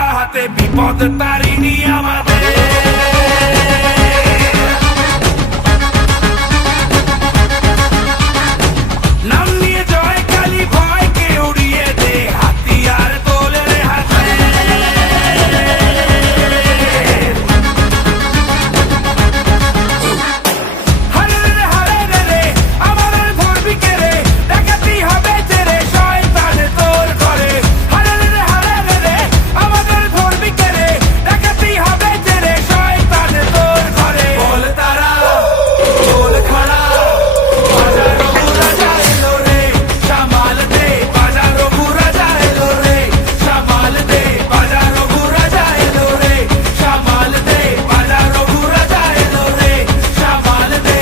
খোলা হাতে বিপদ তারিণী আমাদের। নাম নিয়ে জয় কালী ভয়কে উড়িয়ে দে, হাতিয়ার তোলে রে হাতে। হারে রে হারে রে রে আমাদের ধরবি কে রে, ডাকাতি হবে তেরে শয়তান তোর ঘরে। হারে রে হারে রে রে আমাদের ধরবি কে রে, ডাকাতি হবে তেরে শয়তান তোর ঘরে। বল তারা বল খড়া বাজারো বুড়া যাইলো রে, সামাল দে বাজারো বুড়া যাইলো রে, সামাল দে বাজারো বুড়া যাইলো রে, সামাল দে বাজারো বুড়া যাইলো রে, সামাল দে।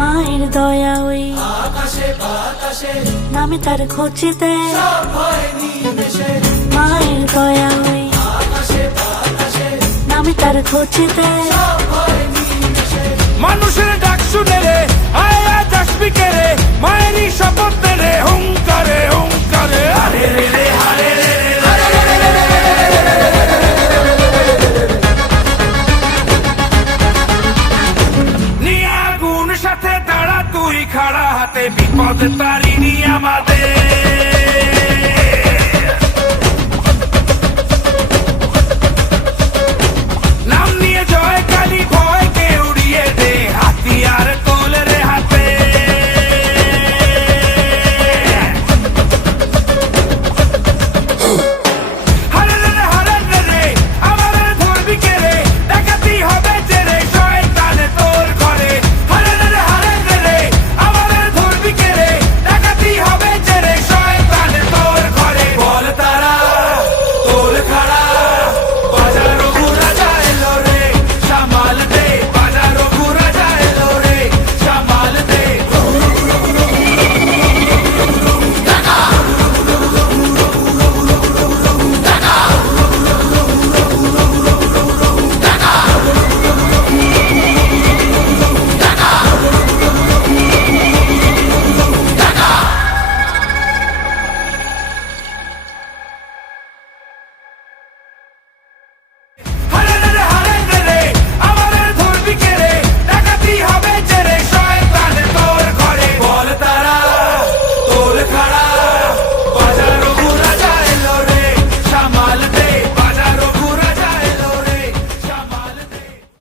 মায়ের দয়া ওই নামে তার খোঁজেতে, মায়ের দয়া ওই নামে তার খোঁজেতে। মানুষের ডাক শুনে রে আয় আজ আসবি কে রে, মায়েরই শপথ দে রে হুঙ্কারে হুঙ্কারে। হারে রে রে হারে রে রে